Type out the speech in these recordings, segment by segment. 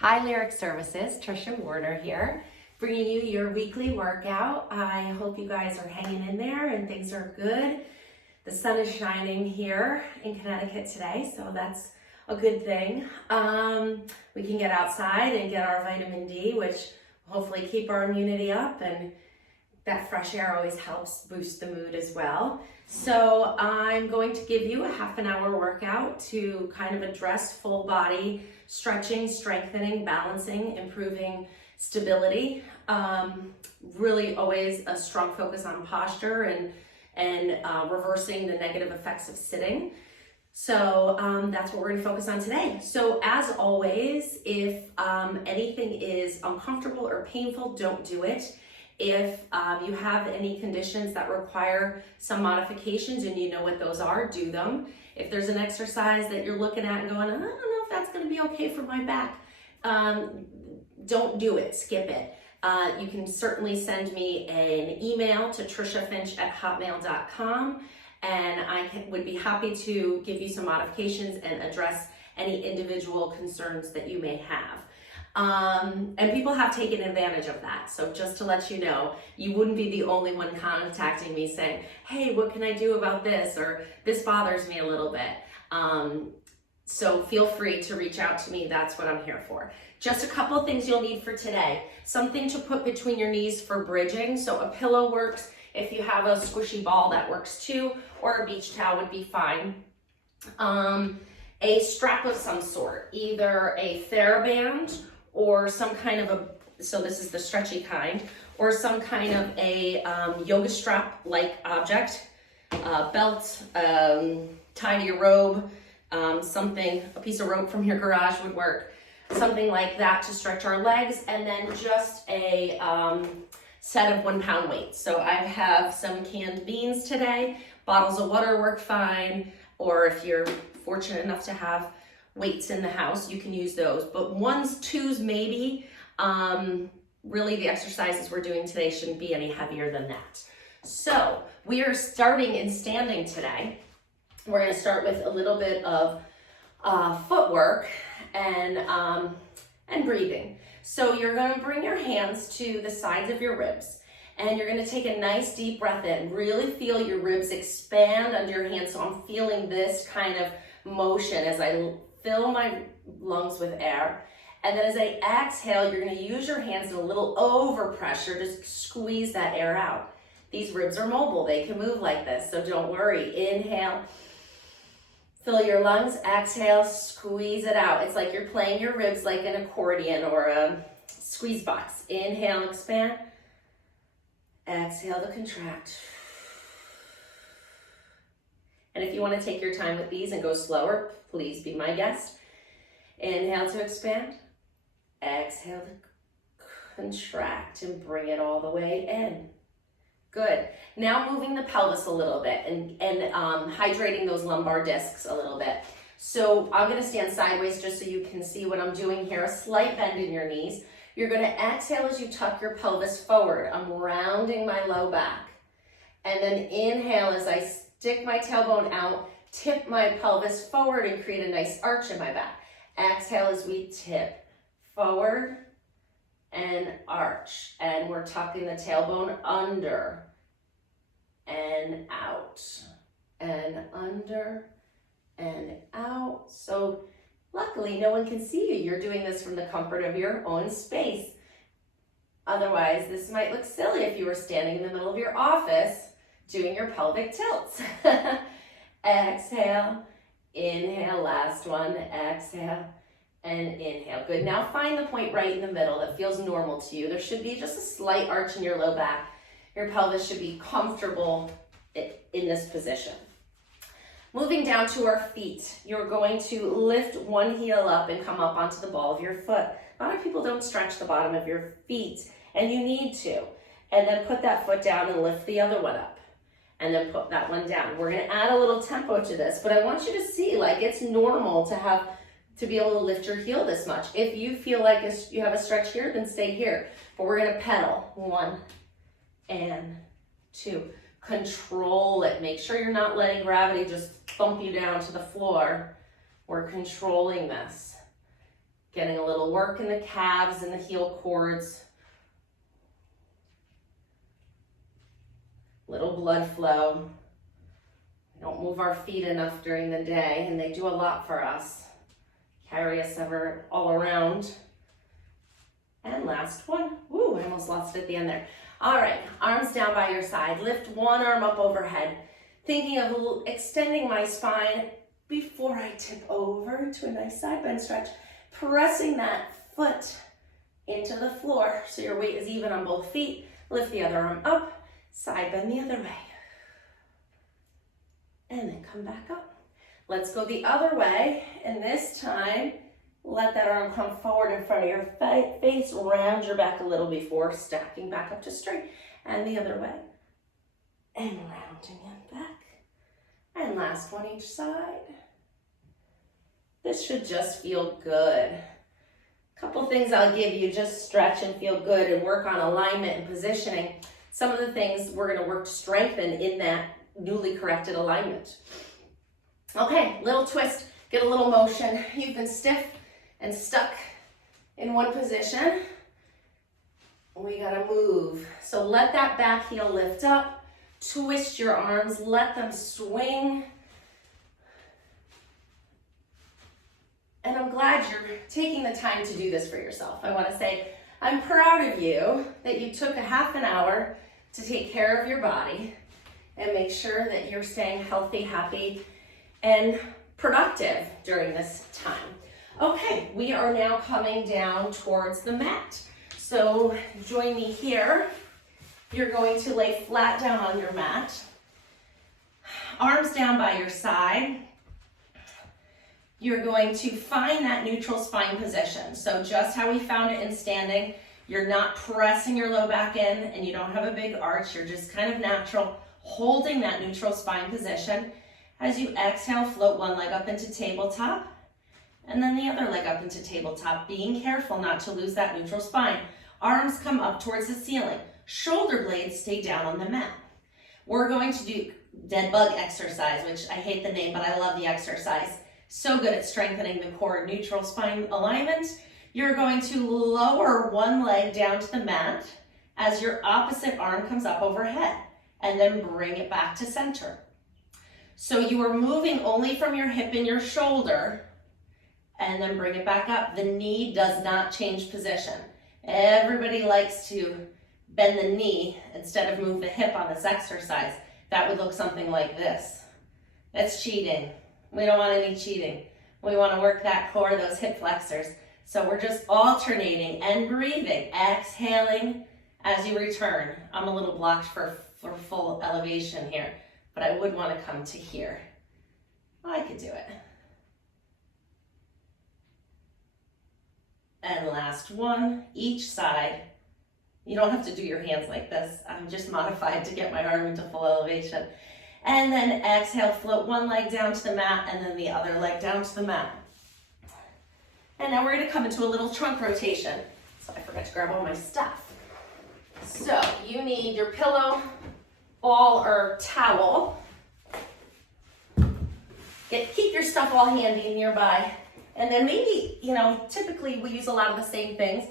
Hi Lyric Services, Trisha Warner here, bringing you your weekly workout. I hope you guys are hanging in there and things are good. The sun is shining here in Connecticut today, so that's a good thing. We can get outside and get our vitamin D, which will hopefully keep our immunity up, and that fresh air always helps boost the mood as well. So I'm going to give you a half an hour workout to kind of address full body stretching, strengthening, balancing, improving stability. Really always a strong focus on posture and reversing the negative effects of sitting. So that's what we're going to focus on today. So as always, if anything is uncomfortable or painful, don't do it. If you have any conditions that require some modifications and you know what those are, do them. If there's an exercise that you're looking at and going, I don't know if that's going to be okay for my back, don't do it, skip it. You can certainly send me an email to trishafinch@hotmail.com, and I would be happy to give you some modifications and address any individual concerns that you may have. And people have taken advantage of that. So just to let you know, you wouldn't be the only one contacting me saying, hey, what can I do about this? Or this bothers me a little bit. So feel free to reach out to me. That's what I'm here for. Just a couple of things you'll need for today. Something to put between your knees for bridging. So a pillow works. If you have a squishy ball, that works too. Or a beach towel would be fine. A strap of some sort, either a TheraBand or some kind of so this is the stretchy kind, or some kind of a yoga strap-like object, belt, tie to your robe, something, a piece of rope from your garage would work, something like that to stretch our legs, and then just a set of 1 pound weights. So I have some canned beans today, bottles of water work fine, or if you're fortunate enough to have weights in the house, you can use those, but 1s, 2s maybe. Really the exercises we're doing today shouldn't be any heavier than that. So we are starting in standing today. We're going to start with a little bit of footwork and breathing. So you're going to bring your hands to the sides of your ribs, and you're going to take a nice deep breath in. Really feel your ribs expand under your hands. So I'm feeling this kind of motion as I fill my lungs with air. And then as I exhale, you're going to use your hands in a little overpressure to squeeze that air out. These ribs are mobile. They can move like this, so don't worry. Inhale, fill your lungs. Exhale, squeeze it out. It's like you're playing your ribs like an accordion or a squeeze box. Inhale, expand. Exhale to contract. And if you want to take your time with these and go slower, please be my guest. Inhale to expand. Exhale to contract and bring it all the way in. Good. Now moving the pelvis a little bit and hydrating those lumbar discs a little bit. So I'm going to stand sideways just so you can see what I'm doing here. A slight bend in your knees. You're going to exhale as you tuck your pelvis forward. I'm rounding my low back. And then inhale as I stick my tailbone out, tip my pelvis forward and create a nice arch in my back. Exhale as we tip forward and arch. And we're tucking the tailbone under and out and under and out. So luckily no one can see you. You're doing this from the comfort of your own space. Otherwise, this might look silly if you were standing in the middle of your office doing your pelvic tilts. Exhale, inhale, last one, exhale, and inhale. Good, now find the point right in the middle that feels normal to you. There should be just a slight arch in your low back. Your pelvis should be comfortable in this position. Moving down to our feet, you're going to lift one heel up and come up onto the ball of your foot. A lot of people don't stretch the bottom of your feet, and you need to. And then put that foot down and lift the other one up. And then put that one down. We're going to add a little tempo to this, but I want you to see like it's normal to be able to lift your heel this much. If you feel like you have a stretch here, then stay here. But we're going to pedal. 1 and 2. Control it. Make sure you're not letting gravity just thump you down to the floor. We're controlling this. Getting a little work in the calves and the heel cords. Little blood flow. We don't move our feet enough during the day, and they do a lot for us. Carry us ever all around. And last one. Woo, I almost lost it at the end there. All right, arms down by your side. Lift one arm up overhead. Thinking of extending my spine before I tip over to a nice side bend stretch. Pressing that foot into the floor so your weight is even on both feet. Lift the other arm up, side bend the other way. And then come back up. Let's go the other way, and this time, let that arm come forward in front of your face, round your back a little before stacking back up to straight, and the other way. And rounding it back. And last one each side. This should just feel good. Couple things I'll give you, just stretch and feel good and work on alignment and positioning. Some of the things we're gonna work to strengthen in that newly corrected alignment. Okay, little twist, get a little motion. You've been stiff and stuck in one position. We gotta move. So let that back heel lift up, twist your arms, let them swing. And I'm glad you're taking the time to do this for yourself. I wanna say, I'm proud of you that you took a half an hour to take care of your body and make sure that you're staying healthy, happy, and productive during this time. Okay, we are now coming down towards the mat. So join me here. You're going to lay flat down on your mat. Arms down by your side. You're going to find that neutral spine position. So just how we found it in standing, you're not pressing your low back in and you don't have a big arch. You're just kind of natural, holding that neutral spine position. As you exhale, float one leg up into tabletop and then the other leg up into tabletop, being careful not to lose that neutral spine. Arms come up towards the ceiling. Shoulder blades stay down on the mat. We're going to do dead bug exercise, which I hate the name, but I love the exercise. So good at strengthening the core neutral spine alignment. You're going to lower one leg down to the mat as your opposite arm comes up overhead and then bring it back to center. So you are moving only from your hip and your shoulder and then bring it back up. The knee does not change position. Everybody likes to bend the knee instead of move the hip on this exercise. That would look something like this. That's cheating. We don't want any cheating. We want to work that core, those hip flexors. So we're just alternating and breathing, exhaling as you return. I'm a little blocked for full elevation here, but I would want to come to here. I could do it. And last one, each side. You don't have to do your hands like this. I'm just modified to get my arm into full elevation. And then exhale, float one leg down to the mat and then the other leg down to the mat. And now we're gonna come into a little trunk rotation. So I forgot to grab all my stuff. So you need your pillow, ball, or towel. Keep your stuff all handy nearby. And then maybe, typically we use a lot of the same things.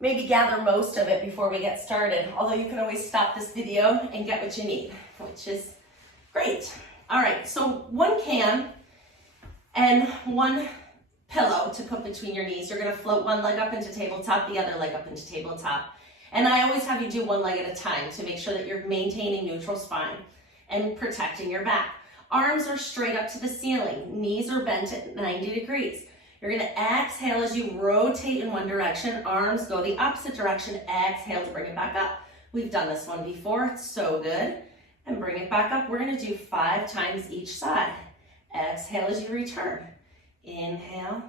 Maybe gather most of it before we get started. Although you can always stop this video and get what you need, which is great. All right, so one can and one pillow to put between your knees. You're gonna float one leg up into tabletop, the other leg up into tabletop. And I always have you do one leg at a time to make sure that you're maintaining neutral spine and protecting your back. Arms are straight up to the ceiling. Knees are bent at 90 degrees. You're gonna exhale as you rotate in one direction. Arms go the opposite direction. Exhale to bring it back up. We've done this one before, it's so good. And bring it back up. We're gonna do 5 times each side. Exhale as you return. Inhale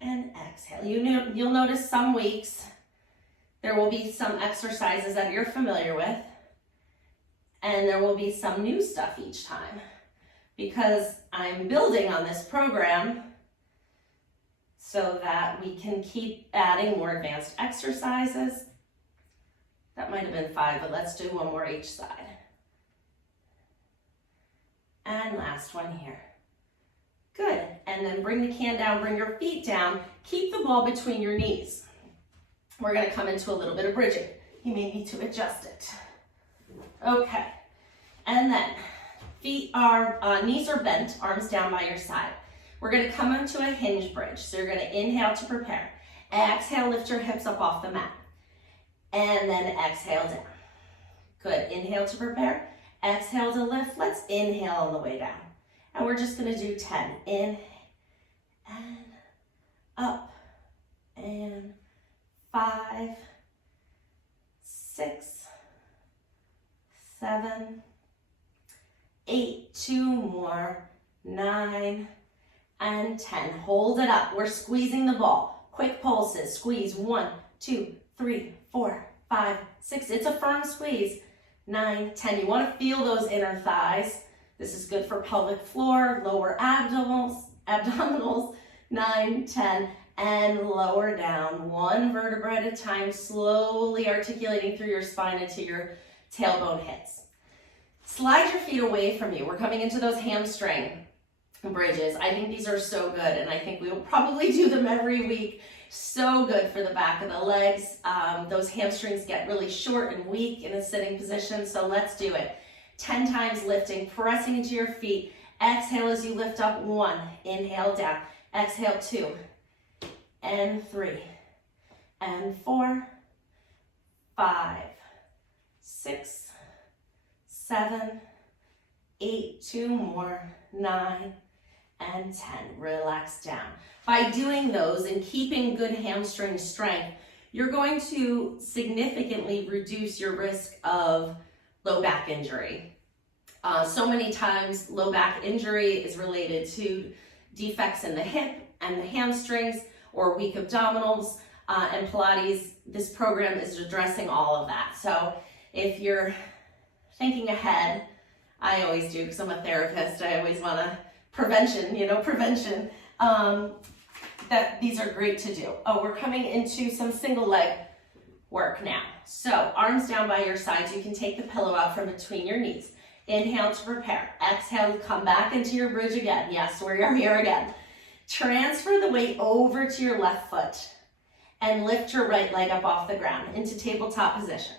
and exhale. You'll notice some weeks there will be some exercises that you're familiar with, and there will be some new stuff each time because I'm building on this program so that we can keep adding more advanced exercises. That might have been 5, but let's do one more each side. And last one here. Good. And then bring the can down, bring your feet down. Keep the ball between your knees. We're going to come into a little bit of bridging. You may need to adjust it. Okay. And then knees are bent, arms down by your side. We're going to come into a hinge bridge. So you're going to inhale to prepare. Exhale, lift your hips up off the mat. And then exhale down. Good. Inhale to prepare. Exhale to lift. Let's inhale on the way down. And we're just going to do 10. In and up and 5, 6, 7, 8, 2 more, 9, and 10. Hold it up. We're squeezing the ball. Quick pulses. Squeeze. 1, 2, 3, 4, 5, 6. It's a firm squeeze. 9, 10. You want to feel those inner thighs. This is good for pelvic floor, lower abdominals. 9, 10, and lower down. One vertebra at a time, slowly articulating through your spine until your tailbone hits. Slide your feet away from you. We're coming into those hamstring bridges. I think these are so good, and I think we will probably do them every week. So good for the back of the legs. Those hamstrings get really short and weak in a sitting position, so let's do it. 10 times lifting, pressing into your feet. Exhale as you lift up. 1, inhale down. Exhale 2, and 3, and 4, 5, 6, 7, 8, 2 more, 9, and 10. Relax down. By doing those and keeping good hamstring strength, you're going to significantly reduce your risk of low back injury. So many times low back injury is related to defects in the hip and the hamstrings or weak abdominals, and Pilates, this program is addressing all of that. So if you're thinking ahead, I always do because I'm a therapist, I always want to prevention, that these are great to do. Oh, we're coming into some single leg work now. So arms down by your sides, you can take the pillow out from between your knees. Inhale to prepare. Exhale, come back into your bridge again. Yes, we are here again. Transfer the weight over to your left foot and lift your right leg up off the ground into tabletop position.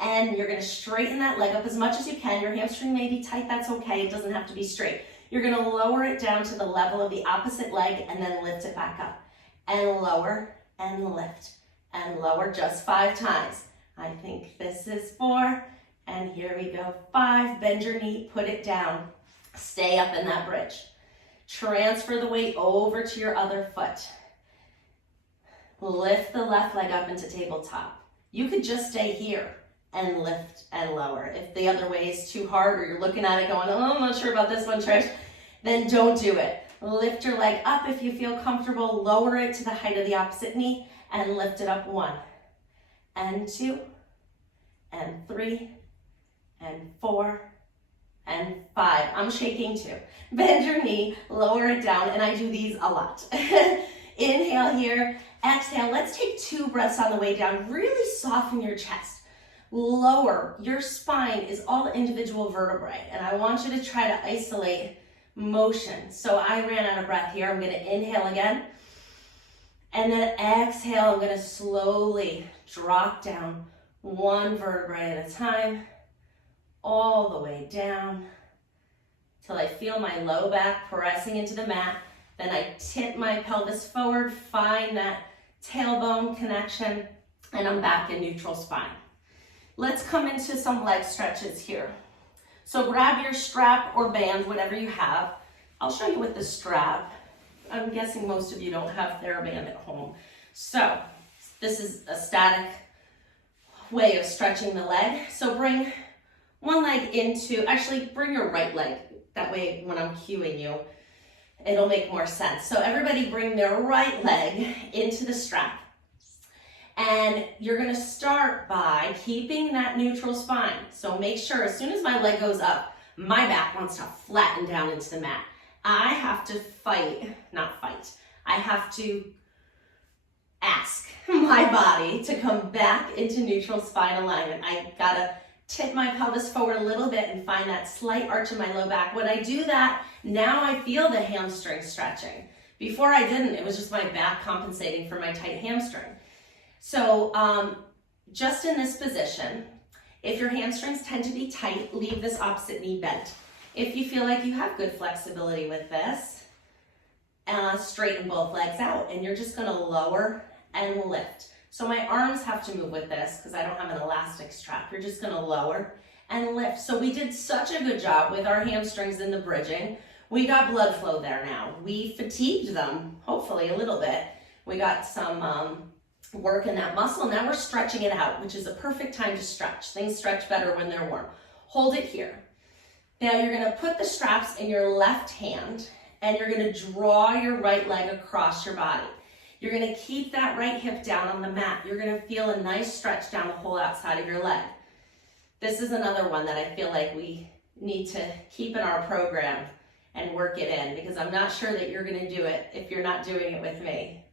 And you're going to straighten that leg up as much as you can. Your hamstring may be tight, that's okay. It doesn't have to be straight. You're going to lower it down to the level of the opposite leg and then lift it back up. And lower and lift and lower, just 5 times. I think this is 4. And here we go, 5, bend your knee, put it down. Stay up in that bridge. Transfer the weight over to your other foot. Lift the left leg up into tabletop. You could just stay here and lift and lower. If the other way is too hard or you're looking at it going, oh, I'm not sure about this one, Trish, then don't do it. Lift your leg up if you feel comfortable. Lower it to the height of the opposite knee and lift it up. 1, and 2, and 3, and 4, and 5. I'm shaking too. Bend your knee, lower it down, and I do these a lot. Inhale here, exhale. Let's take 2 breaths on the way down. Really soften your chest. Lower. Your spine is all the individual vertebrae, and I want you to try to isolate motion. So I ran out of breath here. I'm going to inhale again, and then exhale. I'm going to slowly drop down 1 vertebrae at a time, all the way down till I feel my low back pressing into the mat. Then I tip my pelvis forward, find that tailbone connection, and I'm back in neutral spine. Let's come into some leg stretches here. So grab your strap or band, whatever you have. I'll show you with the strap. I'm guessing most of you don't have TheraBand at home. So this is a static way of stretching the leg. So bring one leg into, actually bring your right leg. That way when I'm cueing you, it'll make more sense. So everybody bring their right leg into the strap. And you're gonna start by keeping that neutral spine. So make sure as soon as my leg goes up, my back wants to flatten down into the mat. I have to I have to ask my body to come back into neutral spine alignment. I gotta tip my pelvis forward a little bit and find that slight arch in my low back. When I do that, now I feel the hamstring stretching. Before I didn't, it was just my back compensating for my tight hamstring. So just in this position, if your hamstrings tend to be tight, leave this opposite knee bent. If you feel like you have good flexibility with this, straighten both legs out, and you're just gonna lower and lift. So my arms have to move with this because I don't have an elastic strap. You're just gonna lower and lift. So we did such a good job with our hamstrings in the bridging. We got blood flow there now. We fatigued them, hopefully a little bit. We got some work in that muscle. Now we're stretching it out, which is a perfect time to stretch. Things stretch better when they're warm. Hold it here. Now you're gonna put the straps in your left hand and you're gonna draw your right leg across your body. You're gonna keep that right hip down on the mat. You're gonna feel a nice stretch down the whole outside of your leg. This is another one that I feel like we need to keep in our program and work it in, because I'm not sure that you're gonna do it if you're not doing it with me.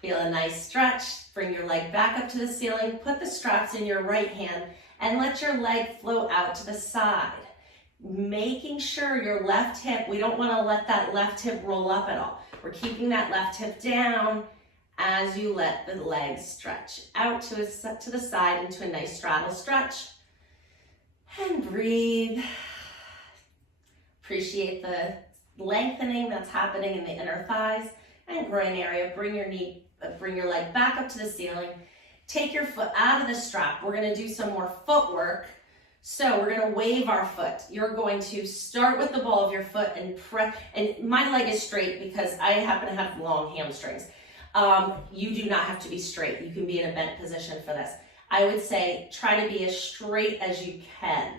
Feel a nice stretch, bring your leg back up to the ceiling, put the straps in your right hand, and let your leg flow out to the side. Making sure your left hip, we don't wanna let that left hip roll up at all. We're keeping that left hip down as you let the legs stretch out to the side into a nice straddle stretch. And breathe. Appreciate the lengthening that's happening in the inner thighs and groin area. Bring your leg back up to the ceiling. Take your foot out of the strap. We're gonna do some more footwork. So we're gonna wave our foot. You're going to start with the ball of your foot and press, and my leg is straight because I happen to have long hamstrings. You do not have to be straight. You can be in a bent position for this. I would say try to be as straight as you can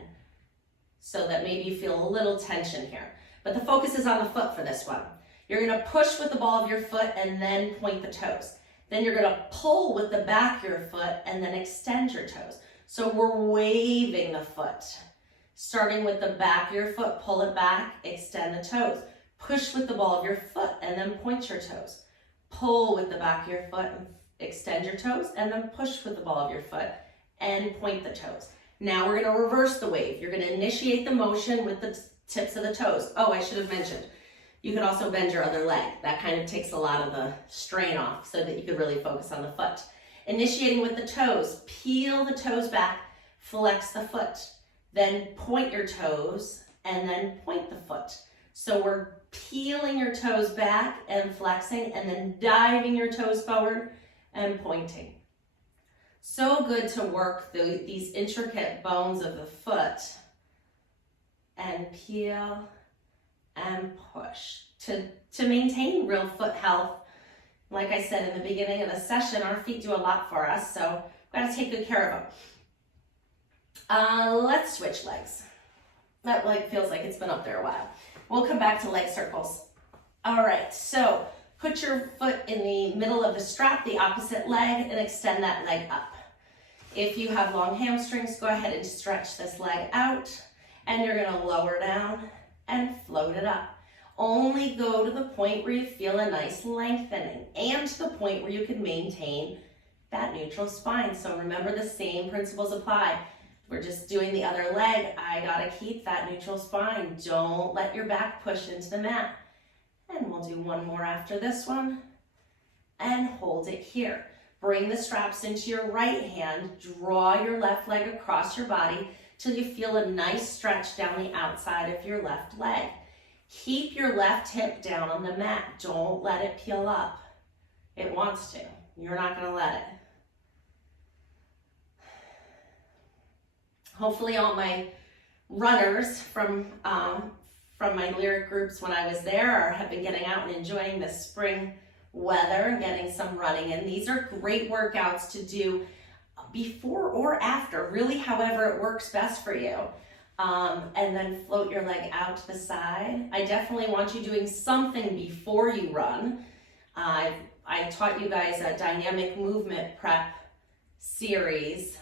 so that maybe you feel a little tension here. But the focus is on the foot for this one. You're gonna push with the ball of your foot and then point the toes. Then you're gonna pull with the back of your foot and then extend your toes. So we're waving the foot. Starting with the back of your foot, pull it back, extend the toes. Push with the ball of your foot and then point your toes. Pull with the back of your foot and extend your toes, and then push with the ball of your foot and point the toes. Now we're gonna reverse the wave. You're gonna initiate the motion with the tips of the toes. Oh, I should have mentioned, you can also bend your other leg. That kind of takes a lot of the strain off so that you could really focus on the foot. Initiating with the toes, peel the toes back, flex the foot, then point your toes, and then point the foot. So we're peeling your toes back and flexing, and then diving your toes forward and pointing. So good to work these intricate bones of the foot and peel and push to maintain real foot health. Like I said in the beginning of the session, our feet do a lot for us, so we've got to take good care of them. Let's switch legs. That leg feels like it's been up there a while. We'll come back to leg circles. All right, so put your foot in the middle of the strap, the opposite leg, and extend that leg up. If you have long hamstrings, go ahead and stretch this leg out, and you're gonna lower down and float it up. Only go to the point where you feel a nice lengthening and to the point where you can maintain that neutral spine. So remember, the same principles apply. We're just doing the other leg. I gotta keep that neutral spine. Don't let your back push into the mat. And we'll do one more after this one. And hold it here. Bring the straps into your right hand. Draw your left leg across your body till you feel a nice stretch down the outside of your left leg. Keep your left hip down on the mat. Don't let it peel up. It wants to. You're not gonna let it. Hopefully all my runners from my lyric groups when I was there have been getting out and enjoying the spring weather and getting some running in. These are great workouts to do before or after, really however it works best for you. And then float your leg out to the side. I definitely want you doing something before you run. I taught you guys a dynamic movement prep series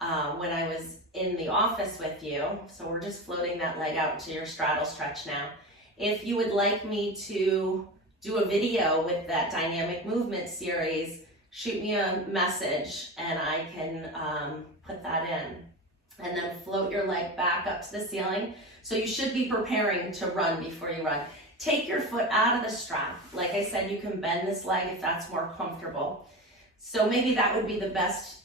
when I was in the office with you. So we're just floating that leg out to your straddle stretch now. If you would like me to do a video with that dynamic movement series, shoot me a message and I can put that in. And then float your leg back up to the ceiling. So you should be preparing to run before you run. Take your foot out of the strap. Like I said, you can bend this leg if that's more comfortable. So maybe that would be the best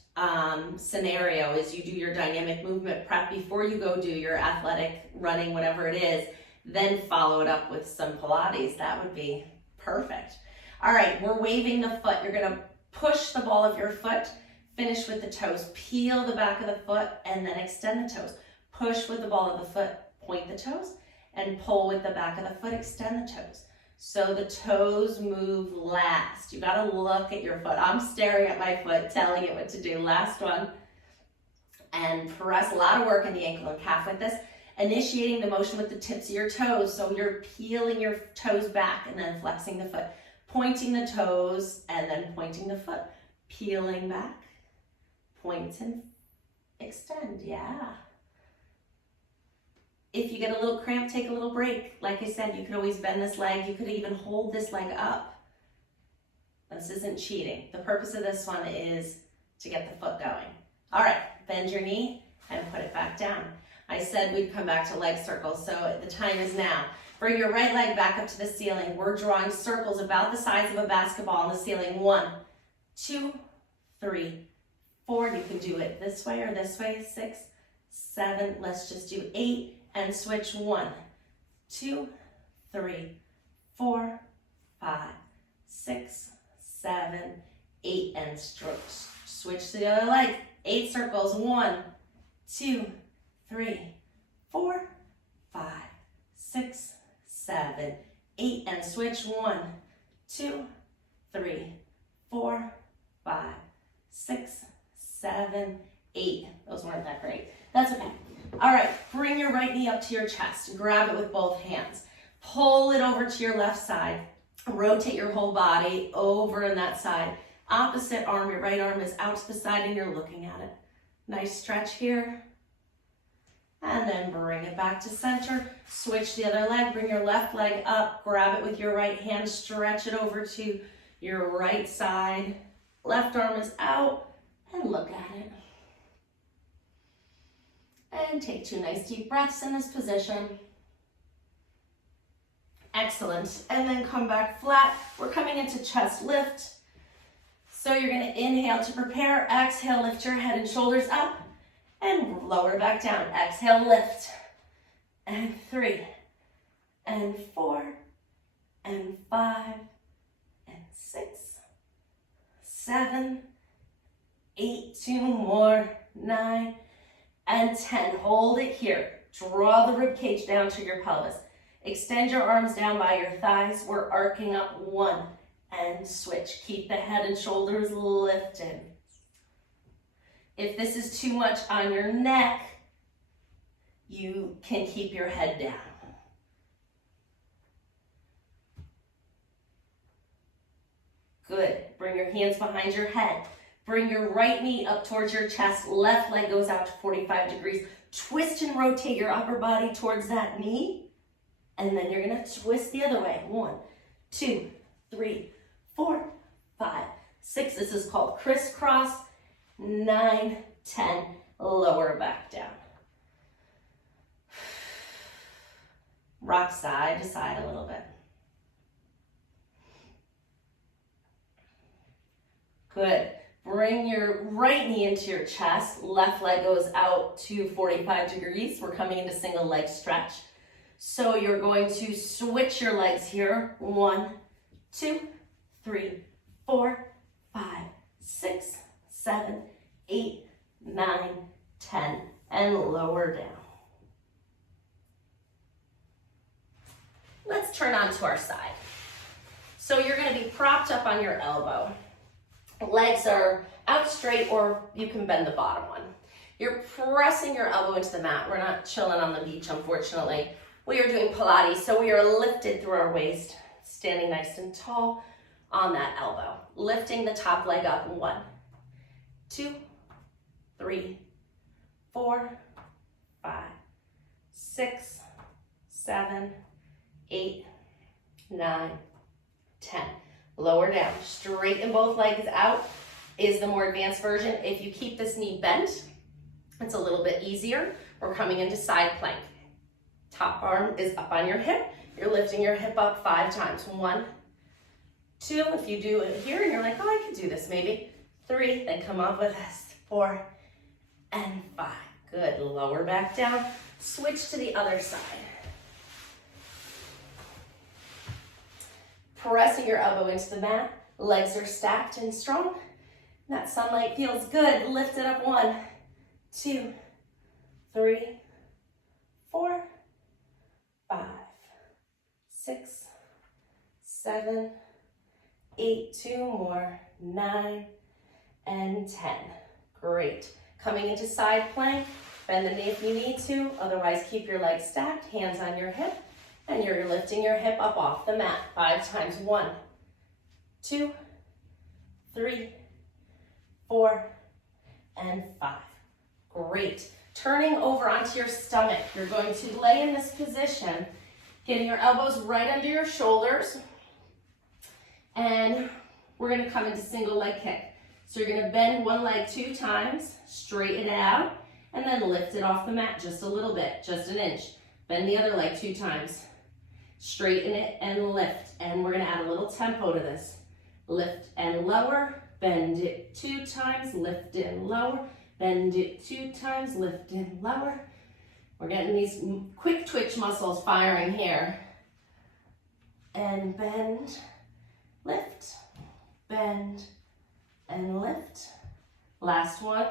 scenario, is you do your dynamic movement prep before you go do your athletic running, whatever it is, then follow it up with some Pilates. That would be perfect. All right, we're waving the foot. You're gonna push the ball of your foot, finish with the toes, peel the back of the foot, and then extend the toes. Push with the ball of the foot, point the toes, and pull with the back of the foot, extend the toes. So the toes move last. You gotta look at your foot. I'm staring at my foot, telling it what to do. Last one. And press, a lot of work in the ankle and calf with this. Initiating the motion with the tips of your toes. So you're peeling your toes back and then flexing the foot. Pointing the toes and then pointing the foot. Peeling back, point and extend, yeah. If you get a little cramp, take a little break. Like I said, you could always bend this leg. You could even hold this leg up. This isn't cheating. The purpose of this one is to get the foot going. All right, bend your knee and put it back down. I said we'd come back to leg circles, so the time is now. Bring your right leg back up to the ceiling. We're drawing circles about the size of a basketball on the ceiling. 1, 2, 3, 4. You can do it this way or this way. 6, 7. Let's just do 8. And switch. 1, 2, 3, 4, 5, 6, 7, 8, and switch to the other leg. 8 circles. 1, 2, 3, 4, 5, 6, 7, 8, and switch. 1, 2, 3, 4, 5, 6, 7, 8. Those weren't that great. That's okay. All right, bring your right knee up to your chest. Grab it with both hands. Pull it over to your left side. Rotate your whole body over on that side. Opposite arm, your right arm is out to the side and you're looking at it. Nice stretch here. And then bring it back to center. Switch the other leg. Bring your left leg up. Grab it with your right hand. Stretch it over to your right side. Left arm is out and look at it. And take 2 nice deep breaths in this position. Excellent. And then come back flat. We're coming into chest lift. So you're going to inhale to prepare. Exhale, lift your head and shoulders up. And lower back down. Exhale, lift. And 3. And 4. And 5. And 6. 7. 8. 2 more. 9. And 10, hold it here. Draw the rib cage down to your pelvis. Extend your arms down by your thighs. We're arcing up. 1, and switch. Keep the head and shoulders lifted. If this is too much on your neck, you can keep your head down. Good. Bring your hands behind your head. Bring your right knee up towards your chest. Left leg goes out to 45 degrees. Twist and rotate your upper body towards that knee. And then you're going to twist the other way. 1, 2, 3, 4, 5, 6. This is called crisscross. 9, 10. Lower back down. Rock side to side a little bit. Good. Bring your right knee into your chest. Left leg goes out to 45 degrees. We're coming into single leg stretch. So you're going to switch your legs here. 1, 2, 3, 4, 5, 6, 7, 8, 9, 10, and lower down. Let's turn onto our side. So you're going to be propped up on your elbow. Legs are out straight, or you can bend the bottom one. You're pressing your elbow into the mat. We're not chilling on the beach, unfortunately. We are doing Pilates, so we are lifted through our waist, standing nice and tall on that elbow. Lifting the top leg up. 1, 2, 3, 4, 5, 6, 7, 8, 9, 10. Lower down. Straighten both legs out. is the more advanced version. If you keep this knee bent, it's a little bit easier. We're coming into side plank. Top arm is up on your hip. You're lifting your hip up 5 times. 1, 2, if you do it here and you're like, oh, I could do this maybe. 3, then come up with this. 4 and 5. Good, lower back down. Switch to the other side. Pressing your elbow into the mat. Legs are stacked and strong. That sunlight feels good. Lift it up. 1, 2, 3, 4, 5, 6, 7, 8, 2 more, 9, and 10. Great. Coming into side plank, bend the knee if you need to, otherwise keep your legs stacked, hands on your hip, and you're lifting your hip up off the mat 5 times. 1, 2, 3, 4, and 5. Great. Turning over onto your stomach, you're going to lay in this position, getting your elbows right under your shoulders, and we're going to come into single leg kick. So you're going to bend one leg 2 times, straighten it out, and then lift it off the mat just a little bit, just an inch. Bend the other leg 2 times, straighten it and lift. And we're going to add a little tempo to this. Lift and lower, bend it 2 times, lift and lower, bend it 2 times, lift and lower. We're getting these quick twitch muscles firing here. And bend, lift, bend, and lift. Last one,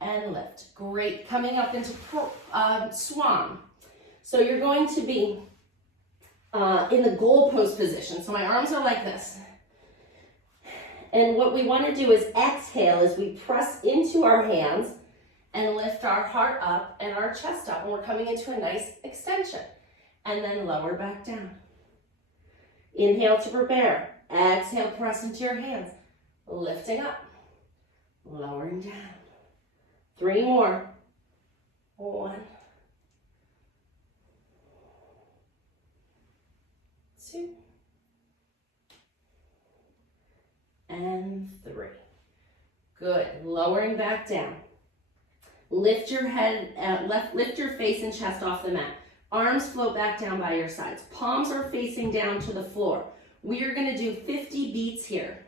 and lift. Great. Coming up into swan. So you're going to be in the goal post position. So my arms are like this. And what we want to do is exhale as we press into our hands and lift our heart up and our chest up. And we're coming into a nice extension. And then lower back down. Inhale to prepare. Exhale, press into your hands. Lifting up. Lowering down. 3 more. 1, 2, and 3. Good. Lowering back down. Lift your head, lift your face and chest off the mat. Arms float back down by your sides. Palms are facing down to the floor. We are going to do 50 beats here.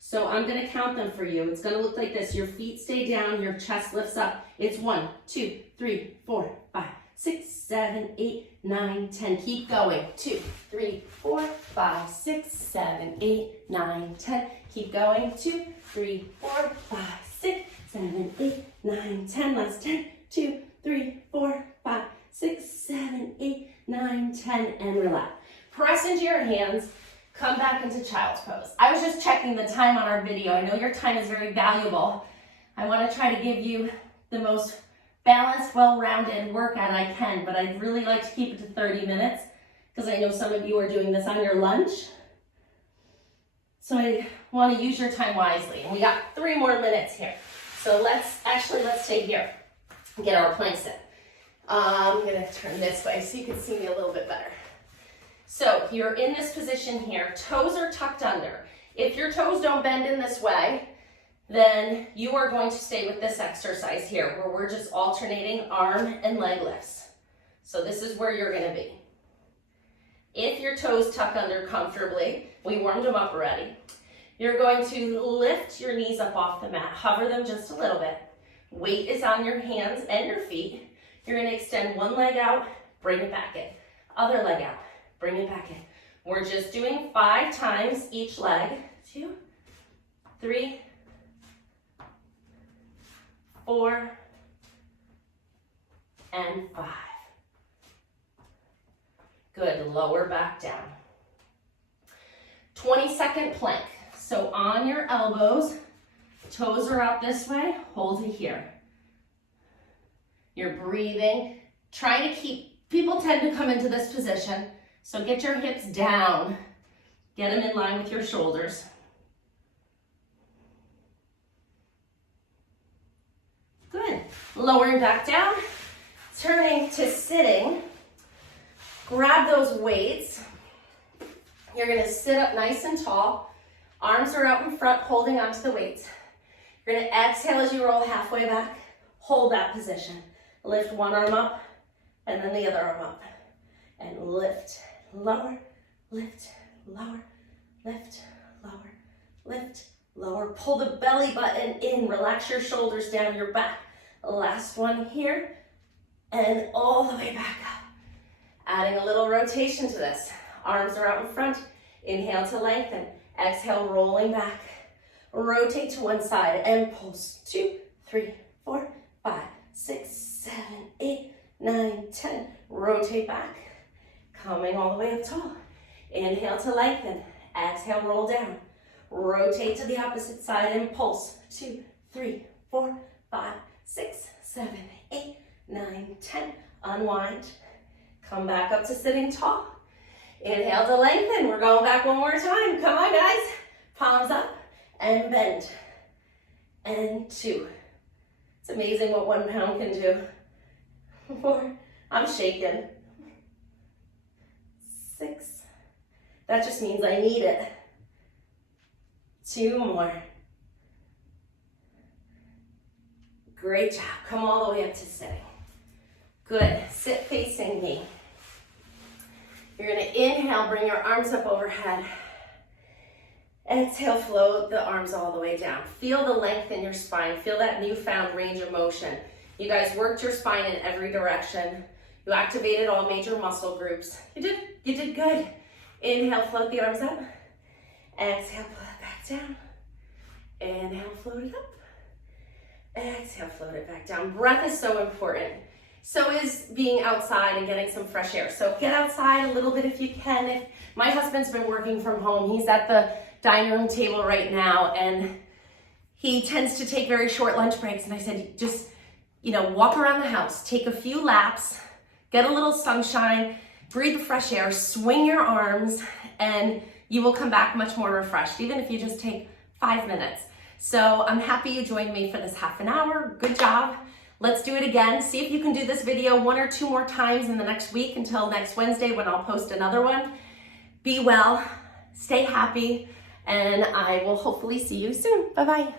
So I'm going to count them for you. It's going to look like this. Your feet stay down, your chest lifts up. It's 1, 2, 3, 4, 5, 6, 7, 8, 9, 10. Keep going. 2, 3, 4, 5, 6, 7, 8, 9, 10. Keep going. 2, 3, 4, 5, 6, 7, 8, 9, 10. Last 10. 2, 3, 4, 5, 6, 7, 8, 9, 10. And relax. Press into your hands. Come back into child's pose. I was just checking the time on our video. I know your time is very valuable. I want to try to give you the most balanced, well-rounded workout I can, but I'd really like to keep it to 30 minutes because I know some of you are doing this on your lunch. So I want to use your time wisely. And we got 3 more minutes here. So let's stay here and get our planks in. I'm going to turn this way so you can see me a little bit better. So you're in this position here, toes are tucked under. If your toes don't bend in this way, then you are going to stay with this exercise here, where we're just alternating arm and leg lifts. So this is where you're gonna be. If your toes tuck under comfortably, we warmed them up already, you're going to lift your knees up off the mat, hover them just a little bit. Weight is on your hands and your feet. You're gonna extend one leg out, bring it back in. Other leg out. Bring it back in. We're just doing 5 times each leg. 2, 3, 4, and 5. Good. Lower back down. 20-second plank. So on your elbows, toes are out this way. Hold it here. You're breathing. Trying to keep, people tend to come into this position. So get your hips down, get them in line with your shoulders. Good. Lowering back down, turning to sitting. Grab those weights. You're going to sit up nice and tall. Arms are out in front, holding onto the weights. You're gonna exhale as you roll halfway back. Hold that position. Lift one arm up and then the other arm up. And lift, lower, lift, lower, lift, lower, lift, lower. Pull the belly button in. Relax your shoulders down your back. Last one here. And all the way back up. Adding a little rotation to this. Arms are out in front. Inhale to lengthen. Exhale, rolling back. Rotate to one side and pulse. 2, 3, 4, 5, 6, 7, 8, 9, 10. Rotate back. Coming all the way up tall. Inhale to lengthen. Exhale, roll down. Rotate to the opposite side and pulse. 2, 3, 4, 5, 6, 7, 8, 9, 10. Unwind. Come back up to sitting tall. Inhale to lengthen. We're going back one more time. Come on, guys. Palms up and bend. And 2. It's amazing what 1 pound can do. 4. I'm shaking. 6. That just means I need it. 2 more. Great job. Come all the way up to sitting. Good. Sit facing me. You're going to inhale, bring your arms up overhead. Exhale, float the arms all the way down. Feel the length in your spine. Feel that newfound range of motion. You guys worked your spine in every direction. You activated all major muscle groups. You did good. Inhale, float the arms up. Exhale, pull it back down. Inhale, float it up. Exhale, float it back down. Breath is so important. So is being outside and getting some fresh air. So get outside a little bit if you can. My husband's been working from home. He's at the dining room table right now, and he tends to take very short lunch breaks. And I said, just, walk around the house, take a few laps, get a little sunshine, breathe the fresh air, swing your arms, and you will come back much more refreshed, even if you just take 5 minutes. So I'm happy you joined me for this half an hour. Good job. Let's do it again. See if you can do this video 1 or 2 more times in the next week until next Wednesday when I'll post another one. Be well, stay happy, and I will hopefully see you soon. Bye-bye.